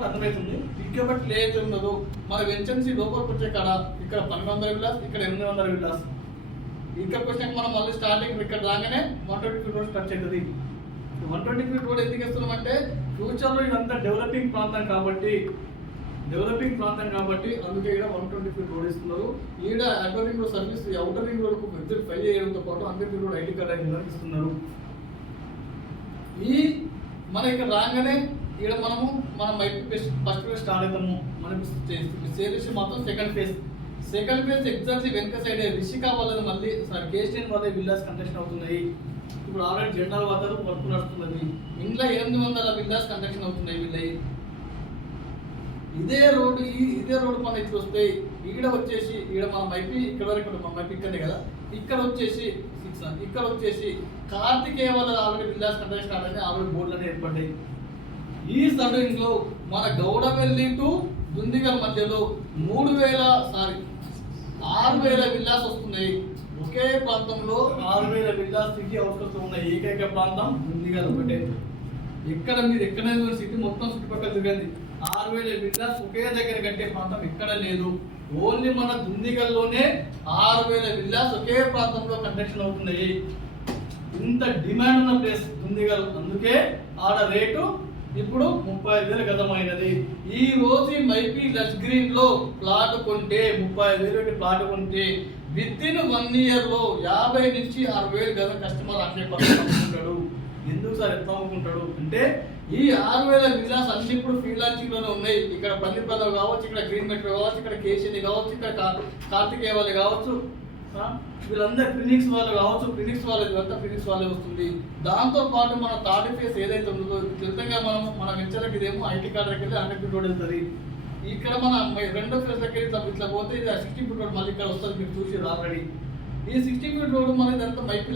మనకు అర్థమవుతుంది. ఇంకొకటి లేదు ఉన్నదో మన వెంచన్సీ లోపలికి వచ్చే కాడ ఇక్కడ 1200 విల్లాస్, ఇక్కడ 800 విల్లాస్. ఇక్కడికి వచ్చినాక మనం మళ్ళీ స్టార్టింగ్ ఇక్కడ రాగానే 120 ఫీట్ రోడ్ స్టార్ట్ అవుతుంది. 120 ఫీట్ రోడ్ ఎందుకు ఇస్తున్నామంటే ఫ్యూచర్లో ఇదంతా డెవలపింగ్ ప్రాంతం కాబట్టి అందుకే ఇక్కడ 120 ఫీట్ రోడ్ ఇస్తున్నారు. ఈడ outer ring road service outer ring road విద్యుత్ 5 చేయడంతో పాటు 100 ఫీట్ రోడ్ ఐటీ కార్డ్ ఇస్తున్నారు. ఈ మన ఇక్కడ రాగానే ఇక్కడ మనము మనం ఫస్ట్ ఫేజ్ స్టార్ట్ అవుతాము. మనకు సేల్స్ మాత్రం సెకండ్ ఫేజ్ ఎగ్జాక్ట్లీ వెనక సైడ్ రిషికా వాళ్ళది మళ్ళీ కేస్టియన్ వాళ్ళ విల్లాస్ కంస్ట్రక్షన్ అవుతున్నాయి. ఇప్పుడు ఆల్రెడీ జెండాల వాతాలు వర్క్ నడుస్తున్నది. ఇంట్లో 800 విల్లాస్ కన్స్ట్రక్షన్ అవుతున్నాయి. వీళ్ళవి ఇదే రోడ్డు మన ఇట్లా వస్తాయి. ఈడ వచ్చేసి ఈడ మన మైపీ ఇక్కడ వరకు మన మైపీ ఇక్కడే కదా, ఇక్కడ వచ్చేసి 6 ఇక్కడ వచ్చేసి కార్తికేయ వాళ్ళ ఆల్రెడీ విల్లాస్ కన్స్ట్రక్షన్ స్టార్ట్ అయితే ఆల్రెడీ బోర్డులనే ఏర్పడ్డాయి. ఈ సడరింగ్ లో మన గౌడవెల్లి టు దుందిగల్ మధ్యలో 6,000 విల్లాస్ వస్తున్నాయి. ఒకే ప్రాంతంలో 6,000 విల్లాస్ సిటీ అవుట్స్కట్స్ ఉన్నాయి. ఏకైక ప్రాంతం దుందిగల్ ఒకటే. ఇక్కడ మీరు ఎక్కడైనా సిటీ మొత్తం చుట్టుపక్కల తిరగండి, 6,000 విల్లాస్ ఒకే దగ్గర కట్టే ప్రాంతం ఎక్కడ లేదు. ఓన్లీ మన దుందిగల్లోనే 6,000 విల్లాస్ ఒకే ప్రాంతంలో కన్స్ట్రక్షన్ అవుతున్నాయి. ఇంత డిమాండ్ ఉన్న ప్లేస్ దుందిగల్, అందుకే ఆడ రేటు ఇప్పుడు 35,000 గతమైనది. ఈ రోజు మైపీ లష్ గ్రీన్ లో ప్లాట్ కొంటే 35,000 ప్లాట్ కొంటే విత్ ఇన్ 1 year లో 50,000 నుంచి 60,000 గత కస్టమర్ అమ్ముకుంటాడు. ఎందుకు సార్ ఎట్లా అమ్ముకుంటాడు అంటే ఈ 6,000 విల్లాస్ అన్ని ఇప్పుడు ఫ్రీలాన్సింగ్ లోనే ఉన్నాయి. ఇక్కడ పల్లిపల్లి కావచ్చు, ఇక్కడ గ్రీన్ మెట్రో కావచ్చు, ఇక్కడ కేసీని కావచ్చు, ఇక్కడ కార్తికేయ వాళ్ళు కావచ్చు, వీళ్ళందరూ ఫినిక్స్ వాళ్ళు కావచ్చు. ఫినిక్స్ వాళ్ళే వస్తుంది. దాంతో పాటు మన థర్డ్ ఫేజ్ ఏదైతే ఉందో నిజంగా మన వెంచర్కి ఇదేమో ఐటీ కార్డ్ దగ్గర 100 ఫీట్ రోడ్ వెళ్తుంది. ఇక్కడ మన రెండో ఫేజ్ దగ్గర ఇట్లా పోతే ఇది 60 ఫీట్ రోడ్ మళ్ళీ ఇక్కడ వస్తుంది. మీరు చూసి ఆల్రెడీ ఈ 60 ఫీట్ రోడ్ మన ఇదంతా మైపీ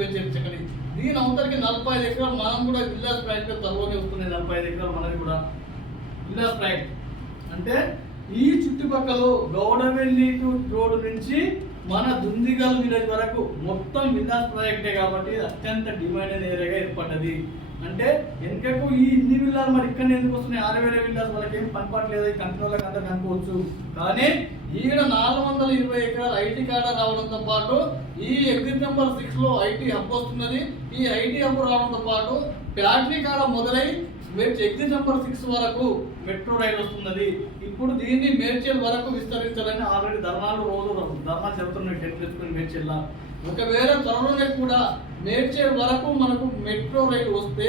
వెంచర్. దీని అవతలకి 45 ఎకరాలు మనం కూడా విల్లాస్ ప్రాజెక్ట్ త్వరలోనే వస్తున్నాయి. 45 ఎకరాలు మనది కూడా విల్లాస్ ప్రాజెక్ట్. అంటే ఈ చుట్టుపక్కల గౌడవెల్లి రోడ్ నుంచి మన దుందిగల్ విలేజ్ వరకు మొత్తం విల్లాస్ ప్రాజెక్టే కాబట్టి అత్యంత డిమాండ్ ఏరియాగా ఏర్పడ్డది. అంటే వెనకకు ఈ ఇన్ని విల్లాలు మరి ఇక్కడ ఎందుకు వస్తున్నాయి? 6,000 విల్లాస్ వాళ్ళకి ఏం పనిపాటు లేదు, కంట్రోల్కి అంతా కనుకోవచ్చు. కానీ ఈడ 420 ఎకరాల ఐటీ కార్డు రావడంతో పాటు ఈ ఎగ్జిట్ నెంబర్ 6 లో ఐటీ హబ్ వస్తున్నది. ఈ ఐటీ హబ్ రావడంతో పాటు ఫ్యాక్టరీ కాడ మొదలై ఎగ్జిట్ నెంబర్ 6 వరకు మెట్రో రైలు వస్తున్నది. ఇప్పుడు దీన్ని మేడ్చల్ వరకు విస్తరించాలని ఆల్రెడీ ధర్నాలు చెబుతున్నాయి. టెంట్ తెచ్చుకుని మేడ్చల్ ఒకవేళ త్వరలోనే కూడా మేడ్చల్ వరకు మనకు మెట్రో రైలు వస్తే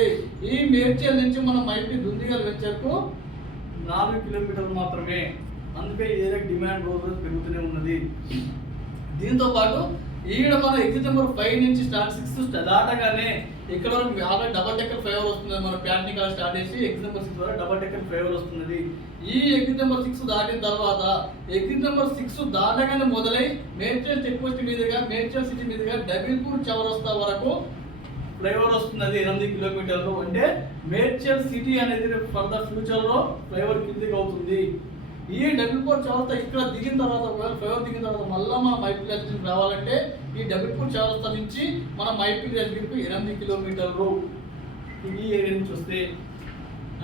ఈ మేడ్చల్ నుంచి మన మైపీ దుందిగల్ వెంచర్కు 4 కిలోమీటర్లు మాత్రమే. అందుకే ఏరియా డిమాండ్ రోజు పెరుగుతూనే ఉన్నది. దీంతో పాటు ఈడ మన ఎగ్జిట్ నెంబర్ 5 నుంచి స్టార్ట్ 6 దాటగానే ఇక్కడ వరకు ఆల్రెడీ డబల్ డెక్కర్ ఫ్లైఓవర్ వస్తుంది. మన ప్యాట్ని కాడ స్టార్ట్ చేసి ఎగ్జిట్ నెంబర్ 6 వరకు డబల్ డెక్కర్ ఫ్లైఓవర్ వస్తున్నది. ఈ ఎగ్జిట్ నెంబర్ 6 దాటిన తర్వాత ఎగ్జిట్ నెంబర్ 6 దాటగానే మొదలై మేడ్చల్ చెక్ పోస్ట్ మీదుగా మేడ్చల్ సిటీ మీదుగా డబిల్పూర్ చౌరస్తా వరకు ఫ్లైఓవర్ వస్తున్నది. 8 కిలోమీటర్లు. అంటే మేడ్చల్ సిటీ అనేది ఫర్దర్ ఫ్యూచర్ లో ఫ్లైఓవర్ కిందికి అవుతుంది. ఈ డబిల్పూర్ చౌరస్తా ఇక్కడ దిగిన తర్వాత ఒకవేళ ఫ్లైఓవర్ దిగిన తర్వాత మళ్ళీ మన మైపీ లష్గిరికి రావాలంటే ఈ డబిల్పూర్ చౌరస్తా నుంచి మన మైపీ లష్గిరికి 8 కిలోమీటర్లు ఈ ఏరియా నుంచి వస్తే.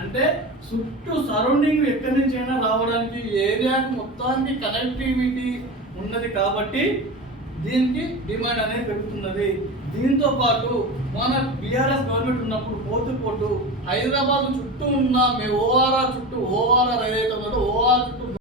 అంటే చుట్టూ సరౌండింగ్ ఎక్కడి నుంచి అయినా రావడానికి ఏరియాకి మొత్తానికి కనెక్టివిటీ ఉన్నది కాబట్టి దీనికి డిమాండ్ అనేది పెరుగుతున్నది. దీంతో పాటు మన బీఆర్ఎస్ గవర్నమెంట్ ఉన్నప్పుడు పోతు హైదరాబాద్ చుట్టూ ఉన్న ఓఆర్ఆర్ చుట్టూ